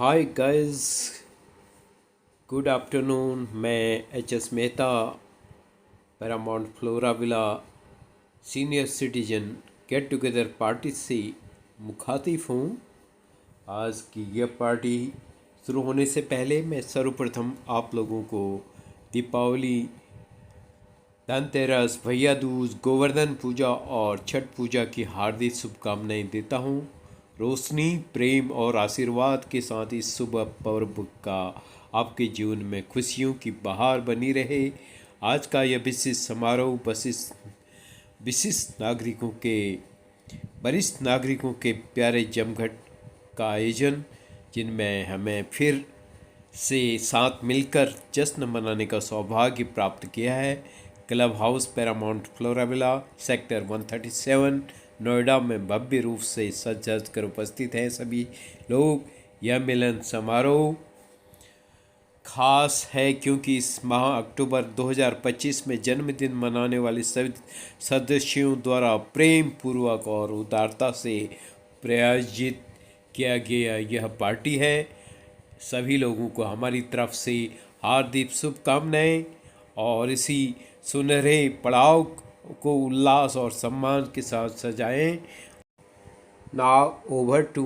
हाय guys, good afternoon. मैं H S. Mehta, Paramount Flora Villa senior citizen get together party से मुखातिब हूँ। आज की यह पार्टी शुरू होने से पहले मैं सर्वप्रथम आप लोगों को दीपावली, धनतेरस, भैया दूज, गोवर्धन पूजा और छठ पूजा की हार्दिक शुभकामनाएं देता हूँ। रोशनी, प्रेम और आशीर्वाद के साथ इस शुभ पर्व का आपके जीवन में खुशियों की बहार बनी रहे। आज का यह विशिष्ट समारोह विशिष्ट वरिष्ठ नागरिकों के प्यारे जमघट का आयोजन, जिनमें हमें फिर से साथ मिलकर जश्न मनाने का सौभाग्य प्राप्त किया है। Club house Paramount Flora villa sector 137 Noida में भव्य रूप से सज धज कर उपस्थित हैं सभी लोग। यह मिलन समारोह खास है क्योंकि इस माह अक्टूबर 2025 में जन्मदिन मनाने वाले सभी सदस्यों द्वारा प्रेम पूर्वक और उदारता से प्रायोजित किया गया यह पार्टी है। सभी लोगों को हमारी तरफ से हार्दिक शुभकामनाएं और इसी सुनहरे पड़ाव को उल्लास और सम्मान के साथ सजाएं। Now over to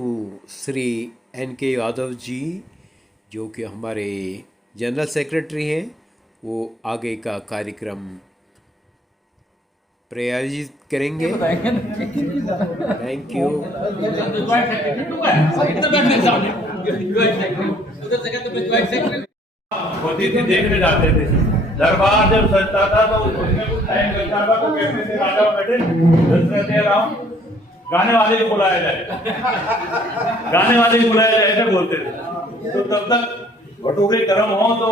Shri N.K. Yadav ji, जो कि हमारे जनरल सेक्रेटरी हैं। वो आगे का कार्यक्रम प्रायोजित करेंगे। Thank you. देखने जाते थे दरबार, जब सजता था तो उसमें कुछ टाइम लगता था, तो कहते थे राजा बैठे दशरथ राम, गाने वाले को बुलाया जाए, गाने वाले को बुलाया जाए ऐसे बोलते थे। तो तब तक भटूरे गर्म हो तो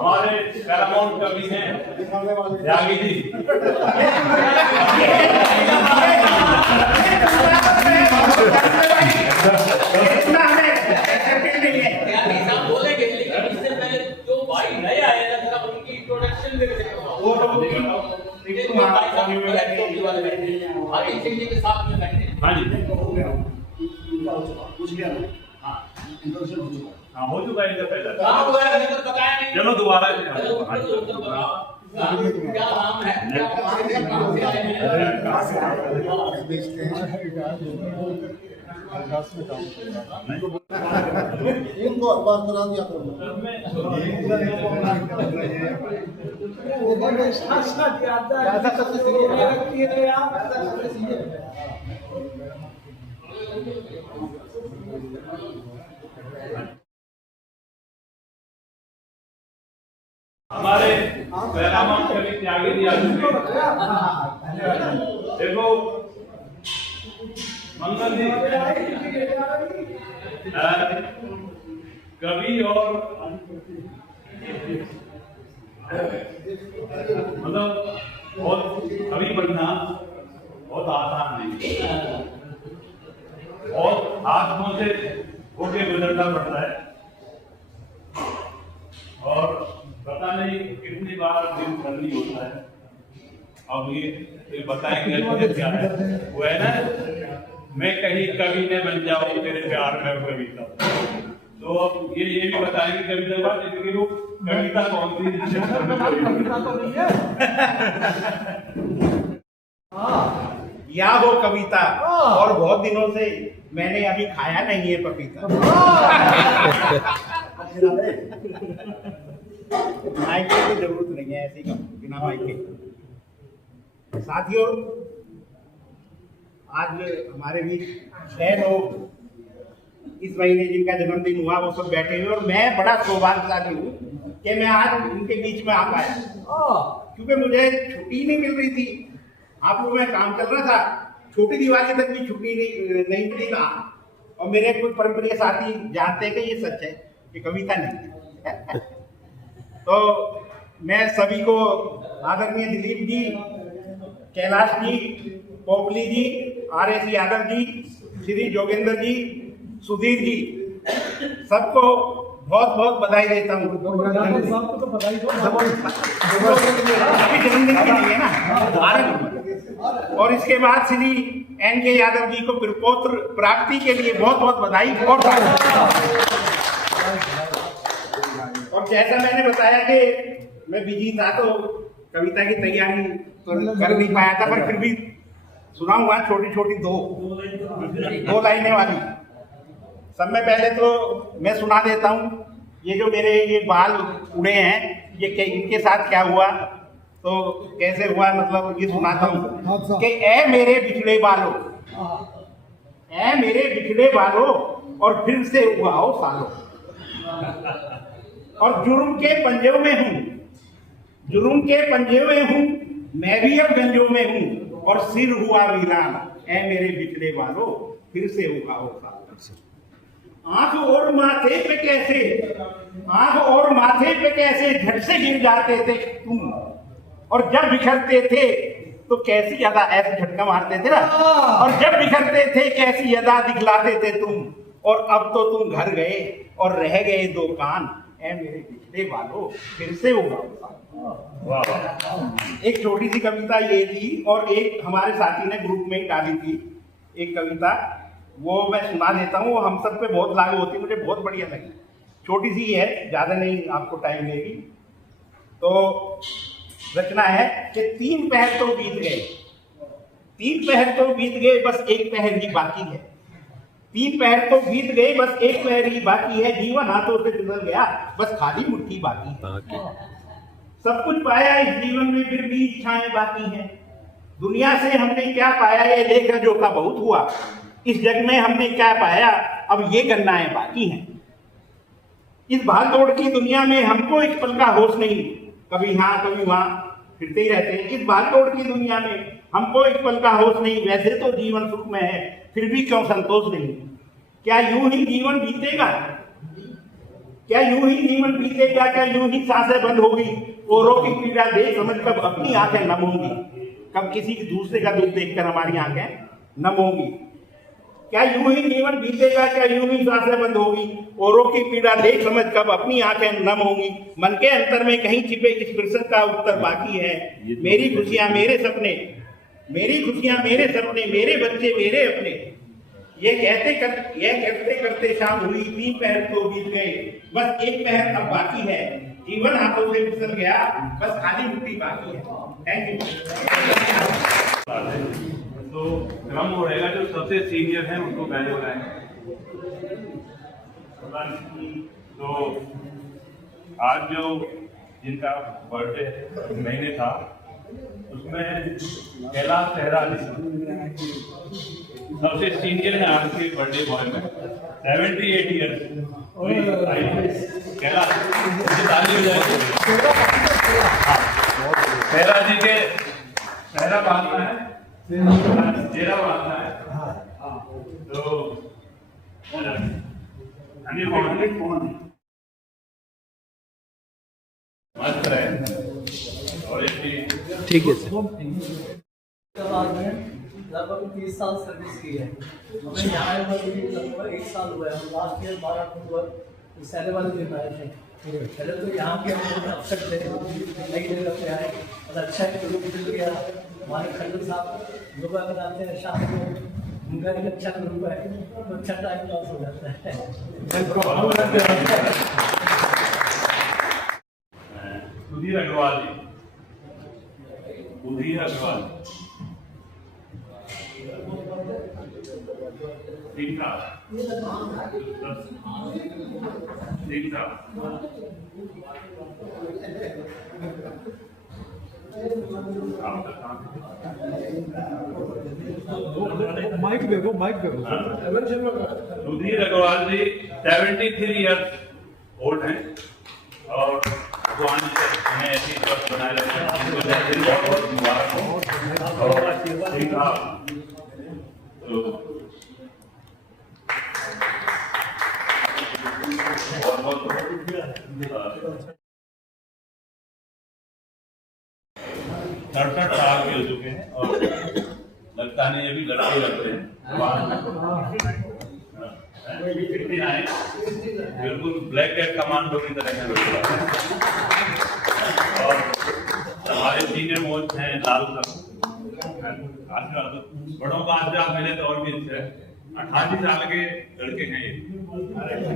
हमारे पैरामाउंट कवि हैं त्यागी जी, हो चुका है पहले। चलो दोबारा क्या नाम है, इनको अखबार करा दिया हमारे पैरामाउंट कवि त्यागी जी आ चुके। देखो मंगल जी कवि और मतलब बहुत कवि बनना बहुत आसान नहीं, और हाथों से होके गुजरना पड़ता है, और पता नहीं कितनी बार दिन करनी होता है। अब ये बताएंगे मुझे क्या है, वो है ना, मैं कहीं कवि ने बन जाऊं तेरे प्यार में कविता। तो अब ये भी बताएंगे कविता बात, लेकिन वो कविता कौन सी कविता तो नहीं है या वो कविता, और बहुत दिनों से मैंने अभी खाया नहीं है पपीता। माइक की जरूरत नहीं है, ऐसे ही बिना माइक के। साथियों, आज हमारे भी 6 लोग इस महीने जिनका जन्मदिन हुआ वो सब बैठे हुए, और मैं बड़ा सौभाग्यशाली हूँ कि मैं आज उनके बीच में आ पाया, क्योंकि मुझे छुट्टी नहीं मिल रही थी। आप लोगों में काम चल रहा था, छोटी दिवाली तक भी छुट्टी नहीं मिली था, और मेरे कुछ परंपरीय साथी जानते हैं कि ये सच है कि कविता नहीं। तो मैं सभी को आदरणीय दिलीप जी, कैलाश जी, पोपली जी, R.S. यादव जी, श्री जोगेंद्र जी, सुधीर जी, सबको बहुत बहुत बधाई देता हूँ। जन्मदिन के लिए ना, और इसके बाद श्री N.K. यादव जी को प्रपौत्र प्राप्ति के लिए बहुत बहुत बधाई। और जैसा मैंने बताया कि मैं बिजी था तो कविता की तैयारी तो कर नहीं पाया था, पर फिर भी सुनाऊंगा छोटी छोटी दो लाइनें वाली। सब में पहले तो मैं सुना देता हूँ, ये जो मेरे ये बाल उड़े हैं ये इनके साथ क्या हुआ, तो कैसे हुआ, मतलब ये सुनाता हूँ कि ए मेरे बिछड़े बालों, ए मेरे बिछड़े बालों और फिर से उगाओ सालों, और जुर्म के पंजों में हूँ, जुर्म के पंजे में हूँ, मैं भी अब गंजों में हूँ और सिर हुआ वीरान, ए मेरे बिछड़े बालों फिर से उगाओ सालों। आंख और माथे पे कैसे, आंख और माथे पे कैसे झट से गिर जाते थे तुम, और जब बिखरते थे तो कैसी अदा, ऐसे झटका मारते थे ना, और जब बिखरते थे कैसी अदा दिखलाते थे तुम, और अब तो तुम घर गए और रह गए दो कान, ए मेरे पिछले बालों फिर से उगाओ। एक छोटी सी कविता ये थी, और एक हमारे साथी ने ग्रुप में ही डाली थी एक कविता, वो मैं सुना देता हूँ, वो हम सब पे बहुत लागू होती है, मुझे बहुत बढ़िया लगी। छोटी सी है, ज़्यादा नहीं आपको टाइम लेगी। तो रचना है कि 3 पहर तो बीत गए, 3 पहर तो बीत गए बस एक पहर ही बाकी है, 3 पहर तो बीत गए बस एक पहर ही बाकी है, जीवन हाथों से गुजर गया बस खाली मुट्ठी बाकी है। सब कुछ पाया इस जीवन में फिर भी इच्छाएं बाकी हैं, दुनिया से हमने क्या पाया ये लेकर जो का बहुत हुआ, इस जग में हमने क्या पाया अब ये गन्नाएं बाकी हैं। इस भाग दौड़ की दुनिया में हमको एक पल का होश नहीं, कभी यहाँ कभी वहाँ फिरते ही रहते हैं। इस भाग दौड़ की दुनिया में हमको एक पल का होश नहीं, वैसे तो जीवन सुख में है फिर भी क्यों संतोष नहीं। क्या यूं ही जीवन बीतेगा, क्या यूं ही जीवन बीतेगा, क्या यूं ही सांसें बंद होगी, औरों की पीड़ा देख समझ कब अपनी आंखें नम होंगी, कब किसी दूसरे का दुख देखकर हमारी आंखें नम होंगी। क्या यूं ही जीवन बीतेगा, क्या यूं ही सांसें बंद होगी, औरों की पीड़ा देख समझ कब अपनी आंखें नम होंगी। मन के अंतर में कहीं छिपे इस प्रश्न का उत्तर बाकी है, मेरी खुशियां मेरे सपने, मेरी खुशियां मेरे सपने, मेरे बच्चे मेरे अपने। ये कहते करते शाम हुई, 3 पहर तो बीत गए बस एक पहर अब बाकी है, जीवन हाथों से फिसल गया बस खाली मुट्ठी बाकी है। Thank you. तो क्रम हो रहेगा, जो सबसे सीनियर हैं उनको पहले बुलाएंगे। तो आज जो जिनका बर्थडे महीने था उसमें कैलाश सहरा सबसे सीनियर है आज के बर्थडे बॉय में, 78 ईयर्स। कैलाश ताली हो जाए। सहरा जी के सहरा बांधना है, जेरा बांधना है, तो मस्त है। और ठीक है सर। लगभग 30 साल सर्विस की है। हमें यहाँ आए हुए लगभग 1 साल हुआ है। हम लास्ट ईयर 12 अक्टूबर पहले वाले दिन आए थे। पहले तो यहाँ के हम अवसर थे, नई जगह पे आए और अच्छा ग्रुप मिल गया। हमारे खंडू साहब योगा कराते हैं शाम को, उनका एक अच्छा ग्रुप है तो अच्छा टाइम पास हो जाता है। सुधीर अग्रवाल जी, सुधीर अग्रवाल दीक्षा माइक दे दो, माइक दे दो। सुधीर अग्रवाल जी 73 ईयर्स ओल्ड हैं और भगवान जी से हमें ऐसी स्वस्थ बनाए रखते हैं। बहुत बहुत मुबारक हो। और ठीक है, तो बहुत 67 साल के हो चुके हैं और लगता नहीं अभी लड़के लगते हैं। बिल्कुल ब्लैक कैट कमांडो की तरह है। और हमारे सीनियर मोस्ट हैं लालू साहब, बड़ों का आज आप मिले तो और भी अच्छा है। 88 साल के लड़के हैं ये।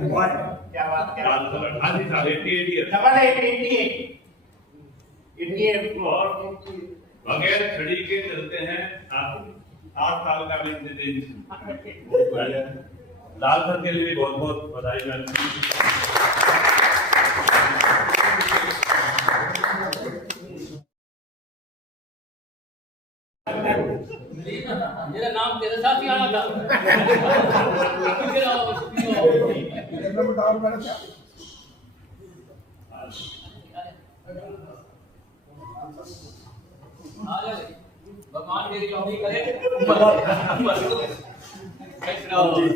क्या बात कर लाल कलर। हाँ जी साहब 88 ईयर। 88 और बगैर छड़ी के चलते हैं आप 8 साल का भी लाल सर के लिए भी बहुत बहुत बधाई मैं मेरा नाम तेरे साथ ही आना था। भगवान मेरी लंबी करे,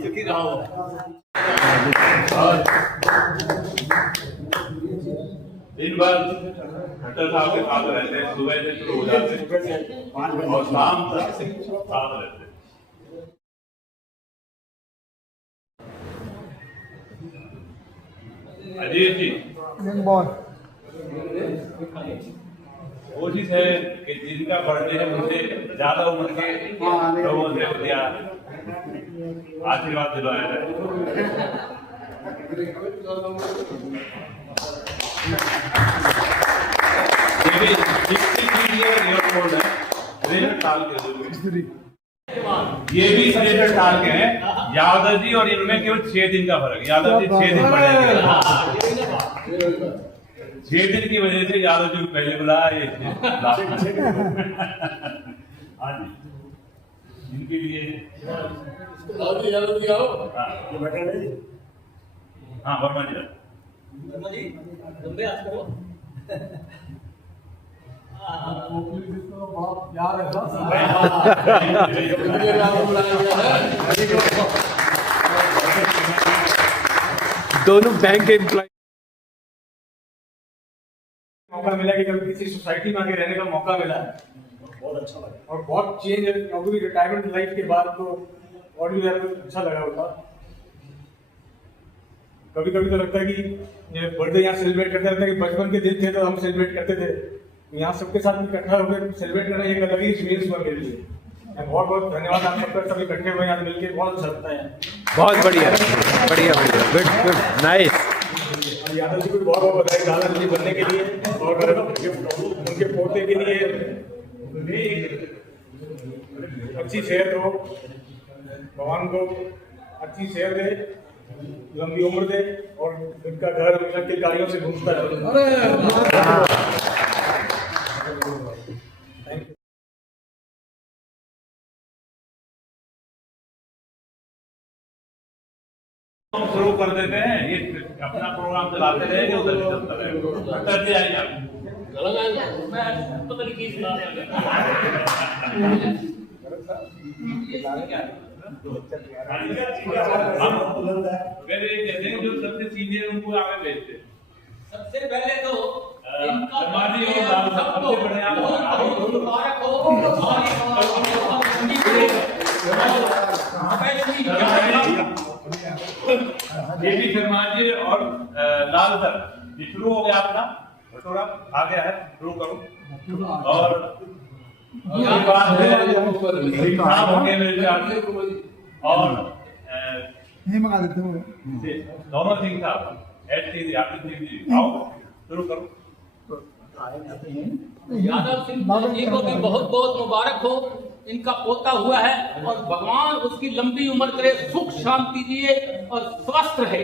सुखी रहो। दिन भर डॉक्टर साहब के साथ रहते हैं, सुबह से शुरू हो जाते हैं और शाम तक साथ रहते हैं। अजीत जी कोशिश है कि जिनका बर्थडे है उनसे ज्यादा उम्र के लोगों से दिया आशीर्वाद दिलवाया जाए। ये भी 63 साल के हैं यादव जी, और इनमें केवल 6 दिन का फर्क। यादव जी 6 दिन पड़ेंगे, 6 दिन की वजह से यादव जी पहले बुलाया ये हाँ जी इनके लिए हाँ वर्मा जी लंबे हाथ करो। यार है दोनों बैंक के एम्प्लॉय मौका मिला कि कभी किसी सोसाइटी में आके रहने का मौका मिला है, बहुत अच्छा लगा और बहुत चेंज है। क्योंकि रिटायरमेंट लाइफ के बाद तो और भी ज्यादा अच्छा लगा होता। कभी कभी तो लगता है कि बर्थडे यहाँ सेलिब्रेट करते रहते हैं कि बचपन के दिन थे तो हम सेलिब्रेट करते थे, यहाँ सबके साथ इकट्ठा होकर सेलिब्रेट करना एक अलग ही एक्सपीरियंस हुआ मेरे लिए। बहुत बहुत धन्यवाद आप सबका, सभी इकट्ठे हुए यहाँ मिलकर बहुत अच्छा लगता है। बहुत बढ़िया बढ़िया बढ़िया good good nice. Yadav ji को बहुत बहुत बधाई दादाजी बनने के लिए और उनके पोते के लिए अच्छी सेहत हो, भगवान को अच्छी सेहत दे, लंबी उम्र दे और उनका घर हमेशा किलकारियों से घूमता रहे। हम शुरू कर देते हैं, ये अपना प्रोग्राम चलाते रहेंगे, उधर भी चलता रहेगा। करते आइए आप। पता नहीं किस बात पहले कहते हैं जो सबसे सीनियर उनको आगे भेजते हैं। सबसे पहले तो इनका समाधि और दान सबसे बड़े आप मुबारक हो। ये भी शर्मा जी और लाल सर ये शुरू हो गया अपना थोड़ा आ गया है, शुरू करो। और उसके बाद साहब होंगे मेरे ख्याल से और मंगा देते हैं दोनों सिंह साहब ऐसे यादव सिंह जी आओ शुरू करो। यादव सिंह जी को भी बहुत बहुत मुबारक हो, इनका पोता हुआ है और भगवान उसकी लंबी उम्र करे, सुख शांति दिए और स्वस्थ रहे।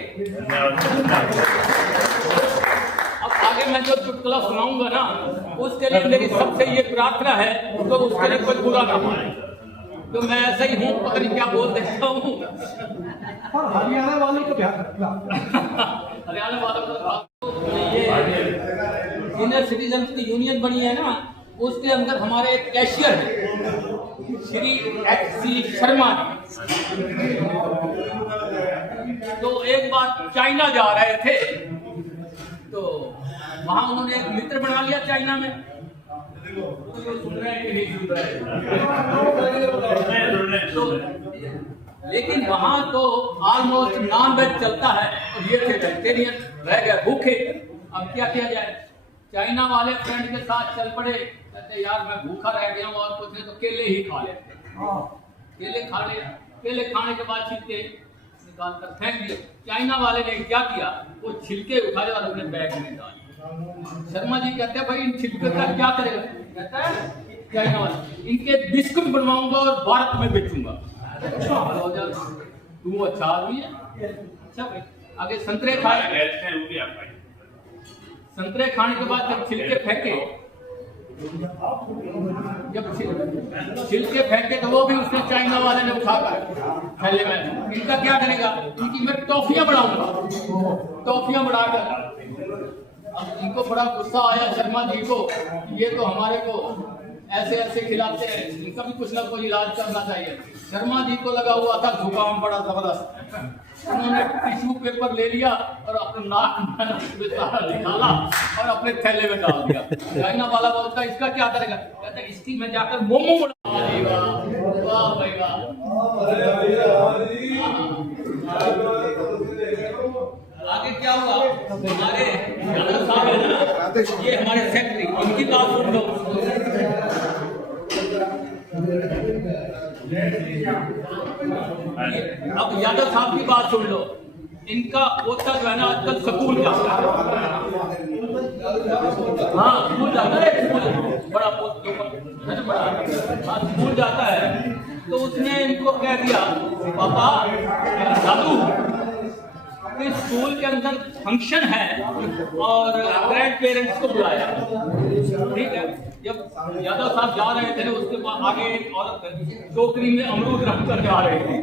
अब आगे मैं जो चुटकुला सुनाऊंगा ना उसके लिए मेरी सबसे ये प्रार्थना है तो उसके लिए कोई बुरा ना माने, तो मैं ऐसा ही हूँ, पता नहीं क्या बोल देता हूँ। हरियाणा वालों को ध्यान रखना। हरियाणा वालों को ये सीनियर सिटीजन की यूनियन बनी है ना, उसके अंदर हमारे एक कैशियर है श्री सी शर्मा जी। तो एक बार चाइना जा रहे थे तो वहां उन्होंने एक मित्र बना लिया चाइना में। सुन रहे हैं कि नहीं सुन रहे? तो लेकिन वहां तो ऑलमोस्ट नॉन वेज चलता है और ये थे वेजिटेरियन, रह गए भूखे। अब क्या किया जाए, चाइना वाले फ्रेंड के साथ चल पड़े, कहते यार मैं भूखा रह गया हूँ और कुछ नहीं तो केले ही खा लेते। केले खा ले, केले खाने के बाद छिलके निकाल कर फेंक दिया। चाइना वाले ने क्या किया, वो छिलके उठाए और अपने बैग में डाले। शर्मा जी कहते हैं भाई इन छिलके का क्या करेगा, कहता है चाइना वाले इनके बिस्कुट बनवाऊंगा और भारत में बेचूंगा। तू अच्छा आदमी है। अच्छा भाई आगे संतरे खाए, संतरे खाने के बाद जब छिलके फेंके, तो वो भी उसने चाइना वाले ने उठाकर थैले में। इनका क्या करेगा, इनकी मैं टॉफियां बढ़ाऊंगा, टॉफियां बढ़ाकर। अब इनको बड़ा गुस्सा आया शर्मा जी को, ये तो हमारे को ऐसे ऐसे खिलाते हैं, इनका भी कुछ ना कुछ इलाज करना चाहिए। शर्मा जी को लगा हुआ था जुकाम बड़ा जबरदस्त, उन्होंने टिश्यू पेपर ले लिया और अपने नाक में निकाला और अपने थैले में डाल दिया। चाइना वाला बोलता इसका क्या करेगा, कहता इसकी मैं जाकर मोमो बना। वाह भाई वाह। आगे क्या हुआ, हमारे साहब है ना, ये हमारे सेक्रेटरी, इनकी बात सुन लो। अब यादव साहब की बात सुन लो। इनका पोता जो है ना आजकल स्कूल जाता है, हाँ स्कूल जाता है, स्कूल बड़ा बड़ा हाँ स्कूल जाता है। तो उसने इनको कह दिया पापा दादू स्कूल के अंदर फंक्शन है और ग्रैंड पेरेंट्स को बुलाया। ठीक है, जब यादव साहब जा रहे थे उसके बाद आगे एक औरत टोकरी में अमरूद रख कर जा रहे थे,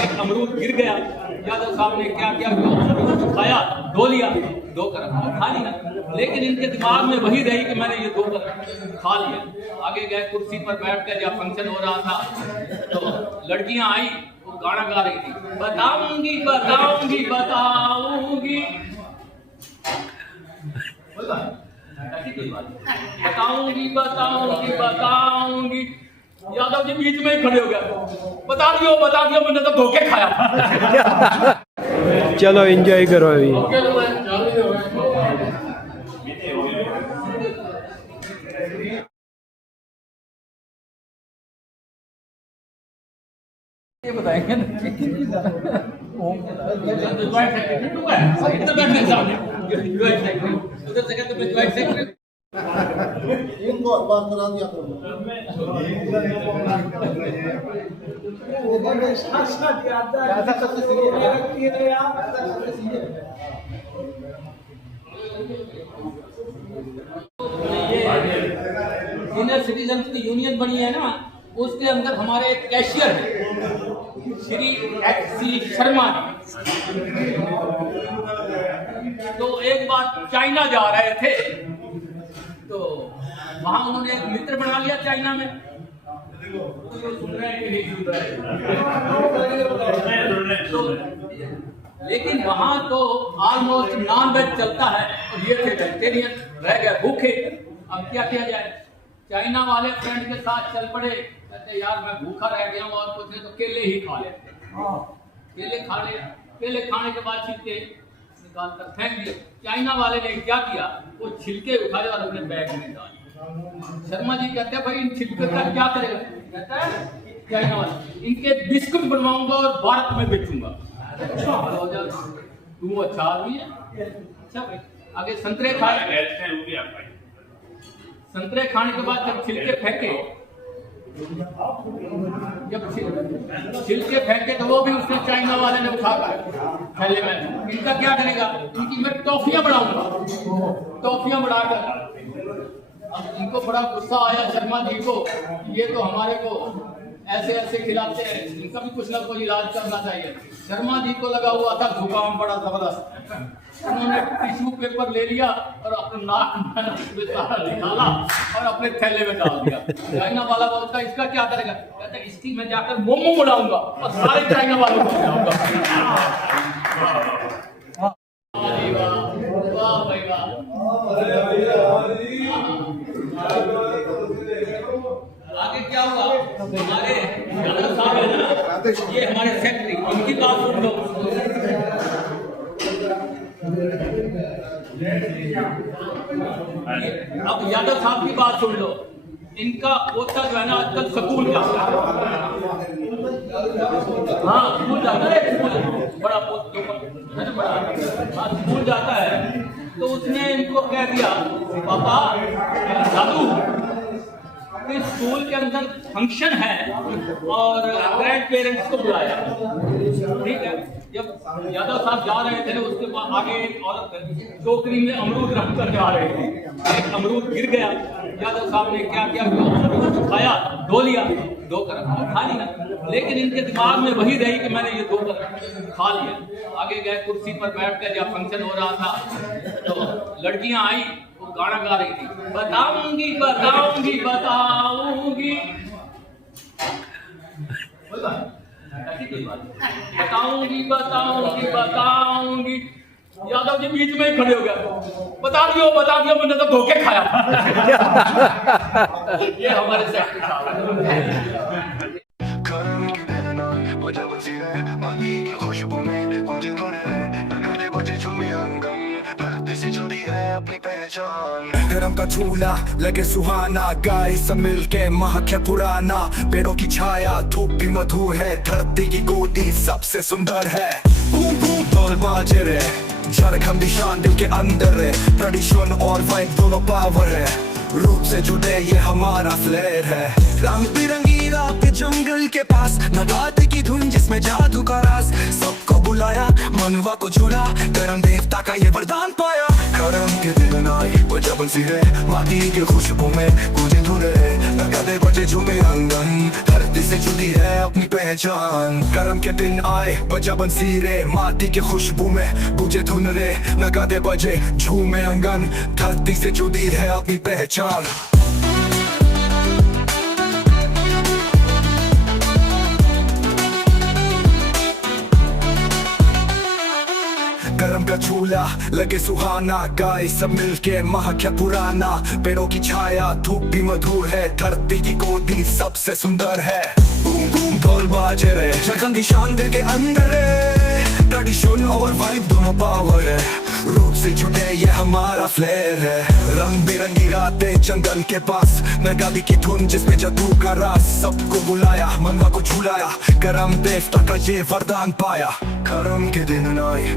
एक अमरूद गिर गया। यादव साहब ने क्या किया, अमरूद उठाया, धो लिया, धोकर खा लिया। लेकिन इनके दिमाग में वही रही कि मैंने ये धोकर खा लिया। आगे गए कुर्सी पर बैठ कर, जब फंक्शन हो रहा था तो लड़कियां आई, वो गाना गा रही थी, बताऊंगी बताऊंगी बताऊंगी, बताऊंगी बताऊंगी बताऊंगी। यादव जी बीच में ही खड़े हो गए, बता दियो मैंने तो धोखे खाया। चलो एंजॉय करो अभी। ये बताएंगे इनको बात करा दिया करो। सीनियर सिटीजन की यूनियन बनी है ना, उसके अंदर हमारे एक कैशियर है श्री XC शर्मा। तो एक बार चाइना जा रहे थे, तो वहां उन्होंने एक मित्र बना लिया चाइना में। सुन रहे हैं कि नहीं सुन रहे? तो लेकिन वहां तो ऑलमोस्ट नॉन वेज चलता है और ये थे वेजिटेरियन, रह गए भूखे। अब क्या किया जाए, चाइना वाले फ्रेंड के साथ चल पड़े, कहते यार मैं भूखा रह गया हूँ और कुछ नहीं तो केले ही खा लेते। केले खा ले, केले खाने के बाद छिलके निकाल कर फेंक दिए। चाइना वाले ने क्या किया, वो छिलके उठाए और अपने बैग में डाले। शर्मा जी कहते हैं भाई इन छिलके का क्या करेगा, कहता है चाइना वाले इनके बिस्कुट बनवाऊंगा और भारत में बेचूंगा। तू अच्छा आदमी है। अच्छा भाई आगे संतरे खाए, संतरे खाने के बाद जब छिलके फेंके, तो वो भी उसने चाइना वाले ने उठाकर थैले में। इनका क्या करेगा, इनकी मैं टॉफियां बढ़ाऊंगा, टॉफियां बढ़ाकर। अब इनको बड़ा गुस्सा आया शर्मा जी को, ये तो हमारे को ऐसे ऐसे खिलाते हैं, इनका भी कुछ ना कुछ इलाज करना चाहिए। शर्मा जी को लगा हुआ था जुकाम बड़ा जबरदस्त, उन्होंने टिश्यू पेपर ले लिया और अपने नाक में निकाला और अपने थैले में डाल दिया। चाइना वाला बोलता इसका क्या करेगा, कहता इसकी मैं जाकर मोमो बनाऊंगा और सारे चाइना वालों को खिलाऊंगा। वाह भाई वाह। आगे क्या हुआ, हमारे यादव साहब है ना, ये हमारे सेक्रेटरी, इनकी बात सुन लो। अब यादव साहब की बात सुन लो। इनका पोता जो है ना आजकल स्कूल जाता है, हाँ स्कूल जाता है, स्कूल बड़ा बड़ा पोस्ट बड़ा स्कूल जाता है, तो उसने इनको कह दिया, पापा दादू कि स्कूल के अंदर फंक्शन है और ग्रैंड पेरेंट्स को बुलाया। ठीक है, जब यादव साहब जा रहे थे उसके बाद आगे एक औरत टोकरी में अमरूद रख कर जा रहे थे, एक अमरूद गिर गया। यादव साहब ने क्या किया, अमरूद उठाया, धो लिया, धोकर खा लिया, लेकिन इनके दिमाग में वही रही कि मैंने ये धोकर खा लिया। आगे गए, कुर्सी पर बैठ कर, जब फंक्शन हो रहा था तो लड़कियां आई, वो गाना गा रही थी, बताऊंगी बताऊंगी बताऊंगी, ऐसी कोई बात, बताऊंगी बताऊंगी बताऊंगी। यादव जी बीच में ही खड़े हो गए, बता दियो मैंने तो धोखे खाया। ये हमारे सेक्रेटरी साहब हैं। गरम का चूल्हा लगे सुहाना, गाय सब मिलके महके पुराना, पेड़ों की छाया धूप भी मधुर है, धरती की गोदी सबसे सुंदर है। बूम बूम ढोल बाजे रे, झारखंड निशान दिल के अंदर है, ट्रेडिशन और वाइब दोनों पावर है, रूप से जुड़े ये हमारा फ्लेयर है। रंग बिरंगी रात के जंगल के पास, नगाड़े की धुन जिसमें जादू का राज, सबको बुलाया मनवा को झूला, करम देवता का ये वरदान पाया। करम के दिन आए बजा बंसी रे, माटी की खुशबू में गूंजे धुरे, नगाड़े बजे झूमे आंगन, धरती से जुड़ी है अपनी पहचान। करम के दिन आए बजा बंसी रे, माटी की खुशबू में गूंजे धुन रे, नगाड़े बजे झूमे आंगन, धरती से जुड़ी है अपनी पहचान। गरम का चूल्हा लगे सुहाना, गाय सब मिलके महके पुराना, पेड़ों की छाया धूप भी मधुर है, धरती की गोदी सबसे सुंदर है। बूम बूम ढोल बाजे रे, झारखंड निशान दिल के अंदर है, ट्रेडिशन और वाइब दोनों पावर है, रूप से जुड़े ये हमारा फ्लेयर है। रंग बिरंगी रातें जंगल के पास, नगाड़ी की धुन जिसमें जादू का राज, सबको बुलाया मनवा को झुलाया, करम देवता का ये वरदान पाया। करम के दिन आए